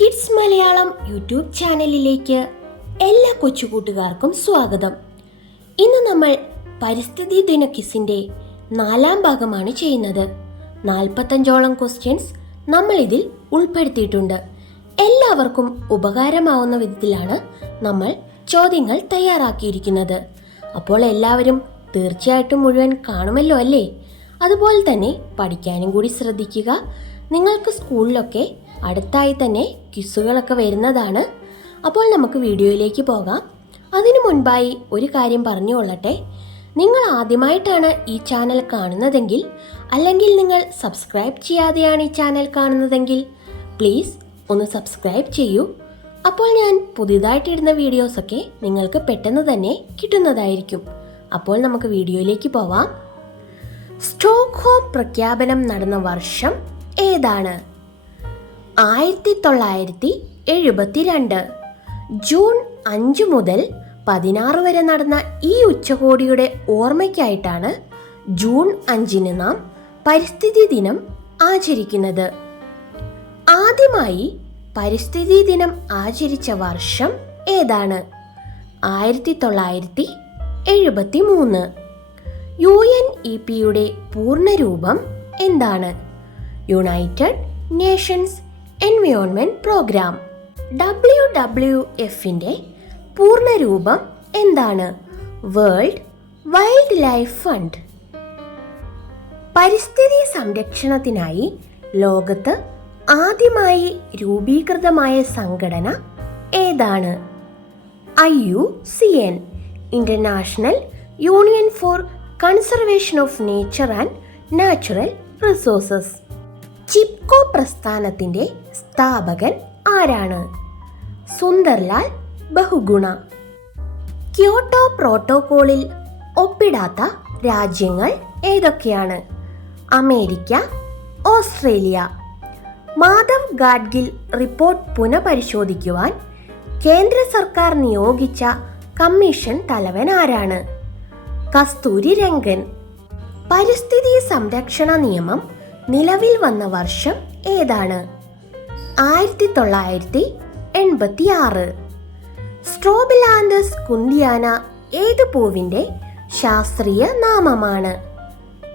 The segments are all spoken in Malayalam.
കിഡ്സ് മലയാളം യൂട്യൂബ് ചാനലിലേക്ക് എല്ലാ കൊച്ചുകൂട്ടുകാർക്കും സ്വാഗതം. ഇന്ന് നമ്മൾ പരിസ്ഥിതി ദിന ക്വിസിൻ്റെ 4ാം ഭാഗമാണ് ചെയ്യുന്നത്. 45ഓളം ക്വസ്റ്റ്യൻസ് നമ്മൾ ഇതിൽ ഉൾപ്പെടുത്തിയിട്ടുണ്ട്. എല്ലാവർക്കും ഉപകാരമാവുന്ന വിധത്തിലാണ് നമ്മൾ ചോദ്യങ്ങൾ തയ്യാറാക്കിയിരിക്കുന്നത്. അപ്പോൾ എല്ലാവരും തീർച്ചയായിട്ടും മുഴുവൻ കാണുമല്ലോ അല്ലേ? അതുപോലെ തന്നെ പഠിക്കാനും കൂടി ശ്രദ്ധിക്കുക. നിങ്ങൾക്ക് സ്കൂളിലൊക്കെ അടുത്തായി തന്നെ ക്വിസുകളൊക്കെ വരുന്നതാണ്. അപ്പോൾ നമുക്ക് വീഡിയോയിലേക്ക് പോകാം. അതിനു മുൻപായി ഒരു കാര്യം പറഞ്ഞു കൊള്ളട്ടെ. നിങ്ങൾ ആദ്യമായിട്ടാണ് ഈ ചാനൽ കാണുന്നതെങ്കിൽ, അല്ലെങ്കിൽ നിങ്ങൾ സബ്സ്ക്രൈബ് ചെയ്യാതെയാണ് ഈ ചാനൽ കാണുന്നതെങ്കിൽ പ്ലീസ് ഒന്ന് സബ്സ്ക്രൈബ് ചെയ്യൂ. അപ്പോൾ ഞാൻ പുതിയതായിട്ടിടുന്ന വീഡിയോസൊക്കെ നിങ്ങൾക്ക് പെട്ടെന്ന് തന്നെ കിട്ടുന്നതായിരിക്കും. അപ്പോൾ നമുക്ക് വീഡിയോയിലേക്ക് പോവാം. സ്റ്റോക്ക്ഹോം പ്രഖ്യാപനം നടന്ന വർഷം ഏതാണ്? 1972 ജൂൺ 5 മുതൽ 16 വരെ നടന്ന ഈ ഉച്ചകോടിയുടെ ഓർമ്മയ്ക്കായിട്ടാണ് ജൂൺ 5 നാം പരിസ്ഥിതി ദിനം ആചരിക്കുന്നത്. ആദ്യമായി പരിസ്ഥിതി ദിനം ആചരിച്ച വർഷം ഏതാണ്? 1973. UNEPയുടെ പൂർണ്ണരൂപം എന്താണ്? United Nations Environment Programme. WWFന്റെ പൂർണ്ണരൂപം എന്താണ്? World Wildlife Fund. പരിസ്ഥിതി സംരക്ഷണത്തിനായി ലോകത്ത് ആദ്യമായി രൂപീകൃതമായ സംഘടന ഏതാണ്? IUCN, International Union for Conservation of Nature and Natural Resources. Chipko പ്രസ്ഥാനത്തിന്റെ സ്ഥാപകൻ ആരാണ്? സുന്ദർലാൽ ബഹുഗുണ. ക്യോട്ടോ പ്രോട്ടോകോളിൽ ഒപ്പിടാത്ത രാജ്യങ്ങൾ ഏതൊക്കെയാണ്? America, Australia. Madhav Gadgil report പുനഃപരിശോധിക്കുവാൻ കേന്ദ്ര സർക്കാർ നിയോഗിച്ച കമ്മീഷൻ തലവൻ ആരാണ്? കസ്തൂരി രംഗൻ. പരിസ്ഥിതി സംരക്ഷണ നിയമം നിലവിൽ വന്ന വർഷം ഏതാണ്? 1986. സ്ട്രോബിലാന്തസ് കുന്തിയാന ഏത് പൂവിന്റെ ശാസ്ത്രീയ നാമമാണ്?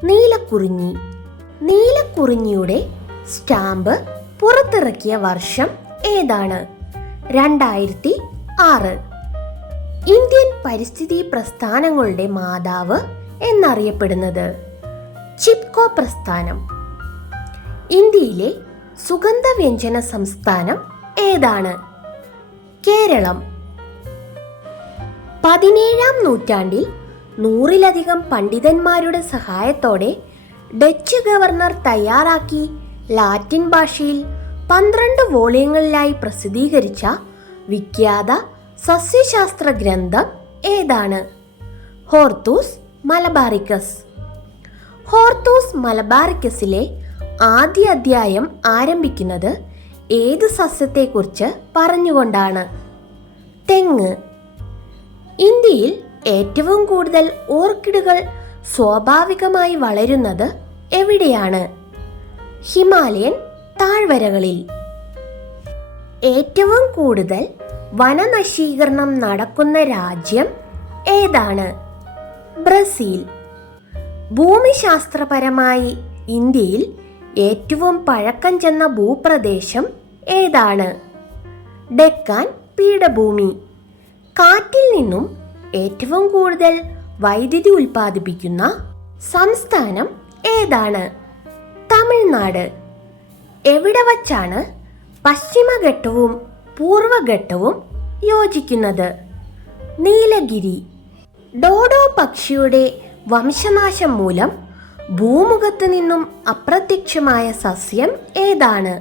നീലക്കുറിഞ്ഞി. നീലക്കുറിഞ്ഞിയുടെ സ്റ്റാമ്പ് പുറത്തിറക്കിയ വർഷം ഏതാണ്? 2006. ഇന്ത്യൻ പരിസ്ഥിതി പ്രസ്ഥാനങ്ങളുടെ മാതാവ് എന്നറിയപ്പെടുന്നത്? ചിപ്കോ പ്രസ്ഥാനം. ഇന്ത്യയിലെ സുഗന്ധവ്യഞ്ജന സംസ്ഥാനം ഏതാണ്? കേരളം. 17ാം നൂറ്റാണ്ടിൽ 100-ലധികം പണ്ഡിതന്മാരുടെ സഹായത്തോടെ ഡച്ച് ഗവർണർ തയ്യാറാക്കി ലാറ്റിൻ ഭാഷയിൽ 12 വോള്യങ്ങളിലായി പ്രസിദ്ധീകരിച്ച വിഖ്യാത സസ്യശാസ്ത്ര ഗ്രന്ഥം ഏതാണ്? Hortus Malabaricus. ഹോർത്തൂസ് മലബാറിക്കസിലെ ആദ്യ അധ്യായം ആരംഭിക്കുന്നത് ഏത് സസ്യത്തെക്കുറിച്ച് പറഞ്ഞുകൊണ്ടാണ്? തെങ്ങ്. ഇന്ത്യയിൽ ഏറ്റവും കൂടുതൽ ഓർക്കിഡുകൾ സ്വാഭാവികമായി വളരുന്നത് എവിടെയാണ്? ഹിമാലയൻ താഴ്വരകളിൽ. ഏറ്റവും കൂടുതൽ വനനശീകരണം നടക്കുന്ന രാജ്യം ഏതാണ്? ബ്രസീൽ. ഭൂമിശാസ്ത്രപരമായി ഇന്ത്യയിൽ ഏറ്റവും പഴക്കം ചെന്ന ഭൂപ്രദേശം ഏതാണ്? ഡെക്കാൻ പീഠഭൂമി. കാറ്റിൽ നിന്നും ഏറ്റവും കൂടുതൽ വൈദ്യുതി ഉൽപ്പാദിപ്പിക്കുന്ന സംസ്ഥാനം ഏതാണ്? തമിഴ്നാട്. എവിടെ വച്ചാണ് പശ്ചിമഘട്ടവും പൂർവഘട്ടവും യോജിക്കുന്നത്? നീലഗിരി. ഡോഡോ പക്ഷിയുടെ വംശനാശം മൂലം ഭൂമുഖത്ത് നിന്നും അപ്രത്യക്ഷമായ സസ്യം ഏതാണ്?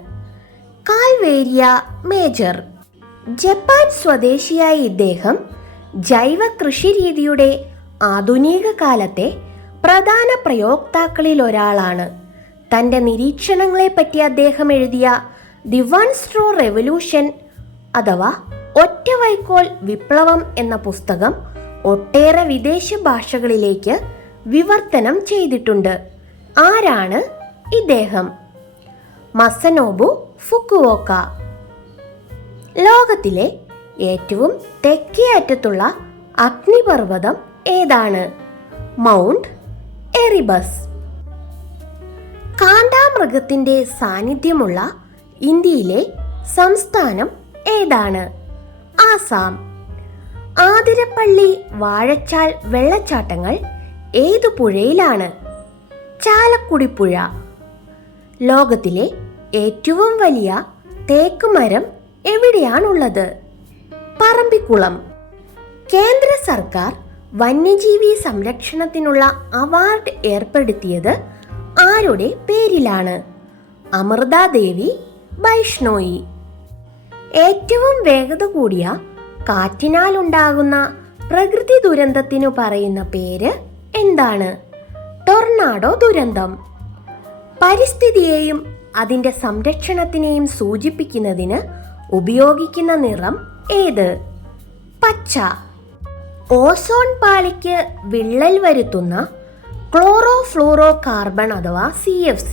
Calvaria major. ജപ്പാൻ സ്വദേശിയായ ഇദ്ദേഹം ജൈവ കൃഷി രീതിയുടെ ആധുനിക കാലത്തെ പ്രധാന പ്രയോക്താക്കളിൽ ഒരാളാണ്. തൻ്റെ നിരീക്ഷണങ്ങളെപ്പറ്റി അദ്ദേഹം എഴുതിയ ദി വൺ സ്ട്രോ റെവല്യൂഷൻ അഥവാ ഒറ്റ വൈക്കോൽ വിപ്ലവം എന്ന പുസ്തകം ഒട്ടേറെ വിദേശ ഭാഷകളിലേക്ക് വിവർത്തനം ചെയ്തിട്ടുണ്ട്. ആരാണ് ഇദ്ദേഹം? മസനോബു ഫുക്കുവോക്ക. ലോകത്തിലെ ഏറ്റവും തെക്കേ അറ്റത്തുള്ള അഗ്നിപർവ്വതം ഏതാണ്? Mount Erebus. കാണ്ടാമൃഗത്തിന്റെ സാന്നിധ്യമുള്ള ഇന്ത്യയിലെ സംസ്ഥാനം ഏതാണ്? ആസാം. ആതിരപ്പള്ളി വാഴച്ചാൽ വെള്ളച്ചാട്ടങ്ങൾ ഏതു പുഴയിലാണ്? ചാലക്കുടി പുഴ. ലോകത്തിലെ ഏറ്റവും വലിയ തേക്ക് മരം എവിടെയാണുള്ളത്? പറമ്പിക്കുളം. കേന്ദ്ര സർക്കാർ വന്യജീവി സംരക്ഷണത്തിനുള്ള അവാർഡ് ഏർപ്പെടുത്തിയത് ആരുടെ പേരിലാണ്? അമൃത ദേവി ബൈഷ്ണോയി. ഏറ്റവും വേഗത കൂടിയ കാറ്റിനാലുണ്ടാകുന്ന പ്രകൃതി ദുരന്തത്തിനു പറയുന്ന പേര് എന്താണ്? ടൊർണാഡോ ദുരന്തം. പരിസ്ഥിതിയെയും അതിൻ്റെ സംരക്ഷണത്തിനെയും സൂചിപ്പിക്കുന്നതിന് ഉപയോഗിക്കുന്ന നിറം ഏത്? പച്ച. ഓസോൺ പാളിക്ക് വിള്ളൽ വരുത്തുന്ന ക്ലോറോ ഫ്ലൂറോ കാർബൺ അഥവാ CFC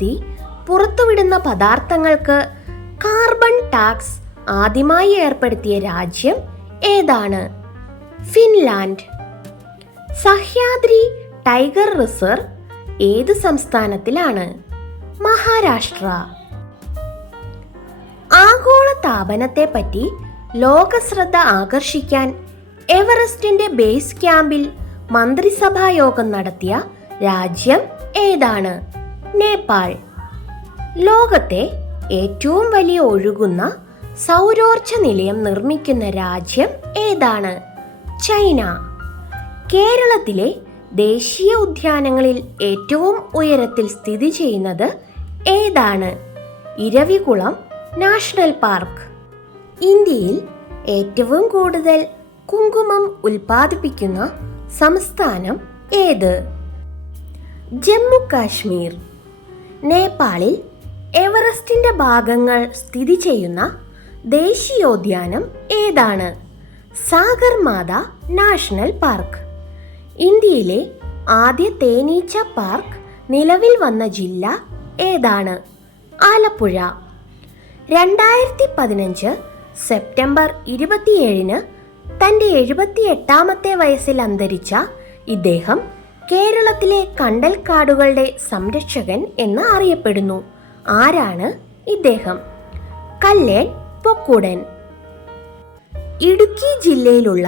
പുറത്തുവിടുന്ന പദാർത്ഥങ്ങൾക്ക് കാർബൺ ടാക്സ് ആദ്യമായി ഏർപ്പെടുത്തിയ രാജ്യം ഏതാണ്? ഫിൻലാൻഡ്. സഹ്യാദ്രി ടൈഗർ റിസർവ് ഏത് സംസ്ഥാനത്തിലാണ്? മഹാരാഷ്ട്ര. ആഗോള താപനത്തെ പറ്റി ലോക ശ്രദ്ധ ആകർഷിക്കാൻ എവറസ്റ്റിന്റെ ബേസ് ക്യാമ്പിൽ മന്ത്രിസഭാ യോഗം നടത്തിയ രാജ്യം ഏതാണ്? നേപ്പാൾ. ലോകത്തെ ഏറ്റവും വലിയ ഒഴുകുന്ന സൗരോർജ നിലയം നിർമ്മിക്കുന്ന രാജ്യം ഏതാണ്? ചൈന. കേരളത്തിലെ ദേശീയ ഉദ്യാനങ്ങളിൽ ഏറ്റവും ഉയരത്തിൽ സ്ഥിതി ചെയ്യുന്നത് ഏതാണ്? Eravikulam national park. ഇന്ത്യയിൽ ഏറ്റവും കൂടുതൽ കുങ്കുമം ഉൽപ്പാദിപ്പിക്കുന്ന സംസ്ഥാനം ഏത്? ജമ്മു കാശ്മീർ. നേപ്പാളിൽ എവറസ്റ്റിന്റെ ഭാഗങ്ങൾ സ്ഥിതി ചെയ്യുന്ന ദേശീയോദ്യാനം ഏതാണ്? Sagarmatha national park. ഇന്ത്യയിലെ ആദ്യ തേനീച്ച പാർക്ക് നിലവിൽ വന്ന ജില്ല ഏതാണ്? ആലപ്പുഴ. 2015 സെപ്റ്റംബർ 27 തൻ്റെ 78ാമത്തെ വയസ്സിൽ അന്തരിച്ച ഇദ്ദേഹം കേരളത്തിലെ കണ്ടൽക്കാടുകളുടെ സംരക്ഷകൻ എന്ന് അറിയപ്പെടുന്നു. ആരാണ് ഇദ്ദേഹം? കല്ലേൻ പൊക്കൂടൻ. ഇടുക്കി ജില്ലയിലുള്ള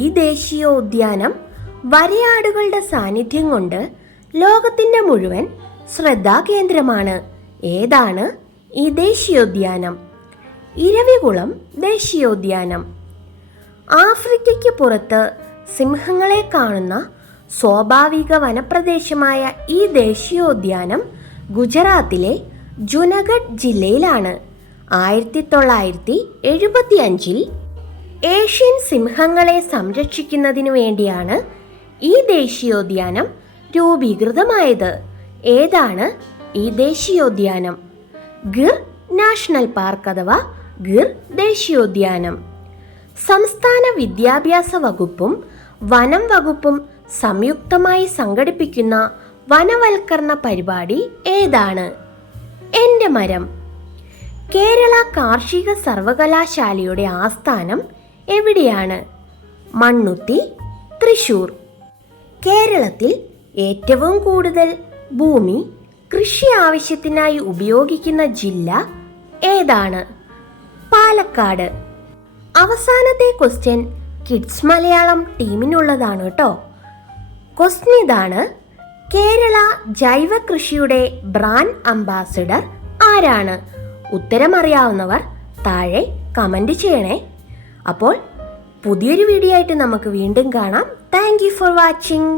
ഈ ദേശീയോദ്യാനം വരയാടുകളുടെ സാന്നിധ്യം കൊണ്ട് ലോകത്തിന്റെ മുഴുവൻ ശ്രദ്ധാകേന്ദ്രമാണ്. ഏതാണ് ഈ ദേശീയോദ്യാനം? ഇരവികുളം ദേശീയോദ്യാനം. ആഫ്രിക്കയ്ക്ക് പുറത്ത് സിംഹങ്ങളെ കാണുന്ന സ്വാഭാവിക വനപ്രദേശമായ ഈ ദേശീയോദ്യാനം ഗുജറാത്തിലെ ജുനഗഡ് ജില്ലയിലാണ്. 1975 ഏഷ്യൻ സിംഹങ്ങളെ സംരക്ഷിക്കുന്നതിനു വേണ്ടിയാണ് ഈ ദേശീയോദ്യാനം രൂപീകൃതമായത്. ഏതാണ് ഈ ദേശീയോദ്യാനം? ഗിർ നാഷണൽ പാർക്ക് അഥവാ ഗിർ ദേശീയോദ്യാനം. സംസ്ഥാന വിദ്യാഭ്യാസ വകുപ്പും വനം വകുപ്പും സംയുക്തമായി സംഘടിപ്പിക്കുന്ന വനവൽക്കരണ പരിപാടി ഏതാണ്? എൻ്റെ മരം. കേരള കാർഷിക സർവകലാശാലയുടെ ആസ്ഥാനം എവിടെയാണ്? മണ്ണുത്തി, തൃശൂർ. കേരളത്തിൽ ഏറ്റവും കൂടുതൽ ഭൂമി കൃഷി ആവശ്യത്തിനായി ഉപയോഗിക്കുന്ന ജില്ല ഏതാണ്? പാലക്കാട്. അവസാനത്തെ ക്വസ്റ്റ്യൻ കിഡ്സ് മലയാളം ടീമിനുള്ളതാണ് കേട്ടോ. ക്വസ്റ്റ്യൻ ഇതാണ്: കേരള ജൈവ കൃഷിയുടെ ബ്രാൻഡ് അംബാസിഡർ ആരാണ്? ഉത്തരമറിയാവുന്നവർ താഴെ കമൻറ്റ് ചെയ്യണേ. അപ്പോൾ പുതിയൊരു വീഡിയോ ആയിട്ട് നമുക്ക് വീണ്ടും കാണാം. Thank you for watching.